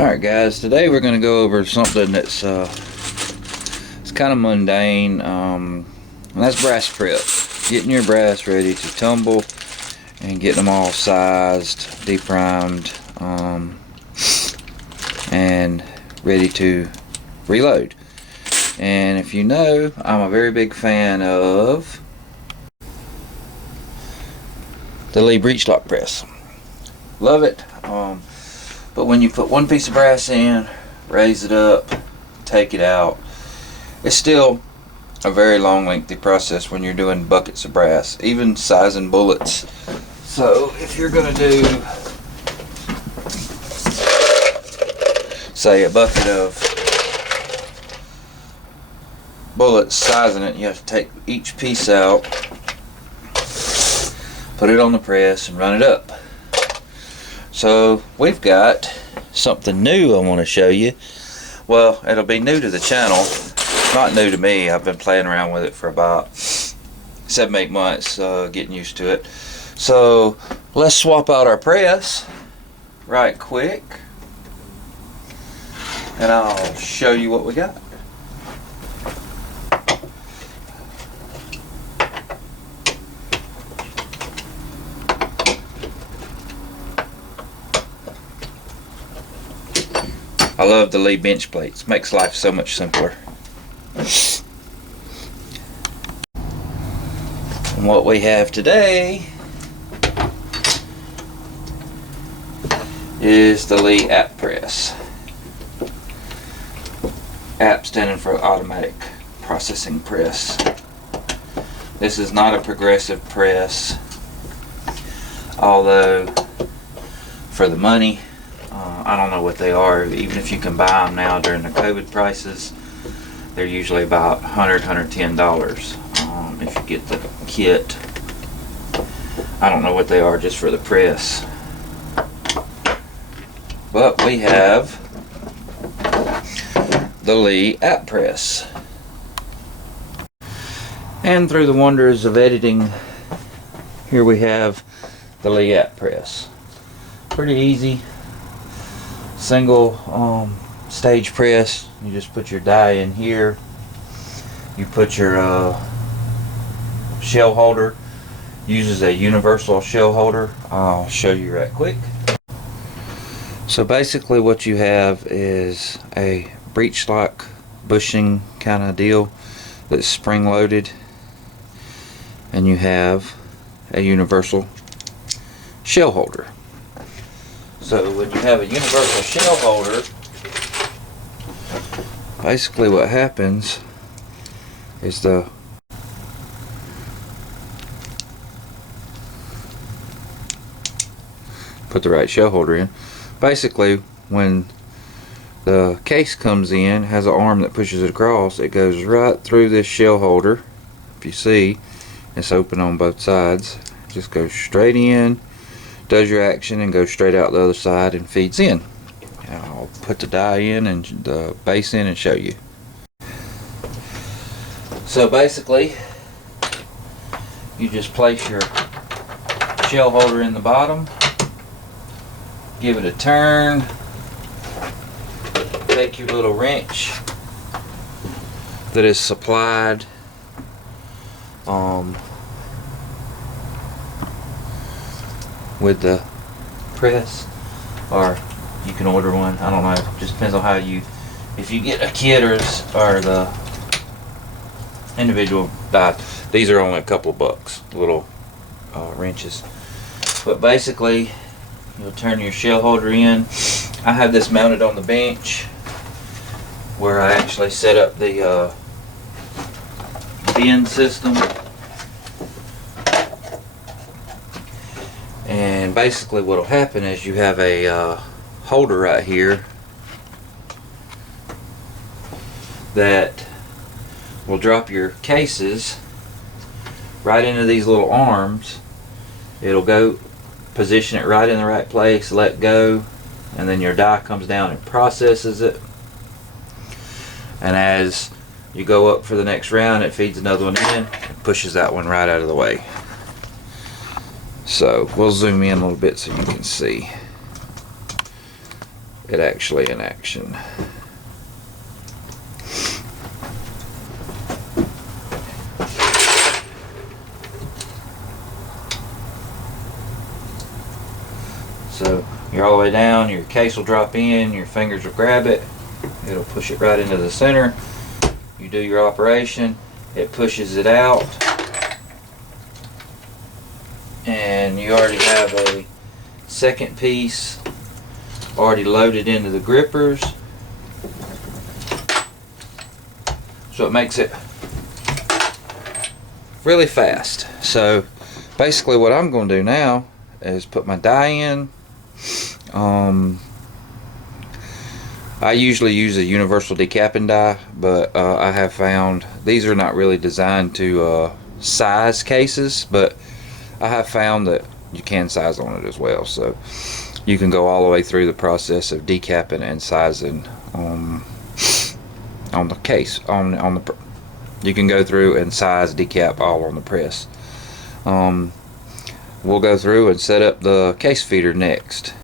Alright guys, today we're going to go over something that's it's kind of mundane, and that's brass prep. Getting your brass ready to tumble and getting them all sized, deprimed, and ready to reload. And if you know, I'm a very big fan of the Lee breech lock press. Love it. But when you put one piece of brass in, raise it up, take it out, it's still a very long, lengthy process when you're doing buckets of brass, even sizing bullets. So if you're going to do, say, a bucket of bullets, sizing it, you have to take each piece out, put it on the press, and run it up. So we've got something new I want to show you. Well, it'll be new to the channel, not new to me. I've been playing around with it for about 7-8 months, getting used to it. So let's swap out our press right quick and I'll show you what we got. I love the Lee bench plates. Makes life so much simpler. And what we have today is the Lee app press. App standing for automatic processing press. This is not a progressive press, although for the money, I don't know what they are. Even if you can buy them now during the COVID prices, they're usually about $100, $110 if you get the kit. I don't know what they are just for the press. But we have the Lee app press. And through the wonders of editing, here we have the Lee app press. Pretty easy. Single stage press. You just put your die in here. You put your shell holder. Uses a universal shell holder. I'll show you right quick. So basically what you have is a breech lock bushing kind of deal that's spring loaded, and you have a universal shell holder. So when you have a universal shell holder, basically what happens is put the right shell holder in. Basically when the case comes in, has an arm that pushes it across, it goes right through this shell holder. If you see, it's open on both sides. Just goes straight in, does your action, and goes straight out the other side and feeds in. And I'll put the die in and the base in and show you. So basically you just place your shell holder in the bottom, give it a turn, take your little wrench that is supplied with the press, or you can order one. I don't know, it just depends on how you, if you get a kit or the individual die. These are only a couple bucks, little wrenches. But basically you'll turn your shell holder in. I have this mounted on the bench where I actually set up the bin system. And basically what will happen is you have a holder right here that will drop your cases right into these little arms. It'll go position it right in the right place, let go, and then your die comes down and processes it. And as you go up for the next round, it feeds another one in and pushes that one right out of the way. So we'll zoom in a little bit so you can see. it actually in action. So you're all the way down, your case will drop in, your fingers will grab it, it'll push it right into the center. You do your operation, it pushes it out, and you already have a second piece already loaded into the grippers. So it makes it really fast. So basically what I'm going to do now is put my die in. I usually use a universal decapping die, but I have found these are not really designed to size cases, but I have found that you can size on it as well. So you can go all the way through the process of decapping and sizing on the case. You can go through and size, decap all on the press. We'll go through and set up the case feeder next.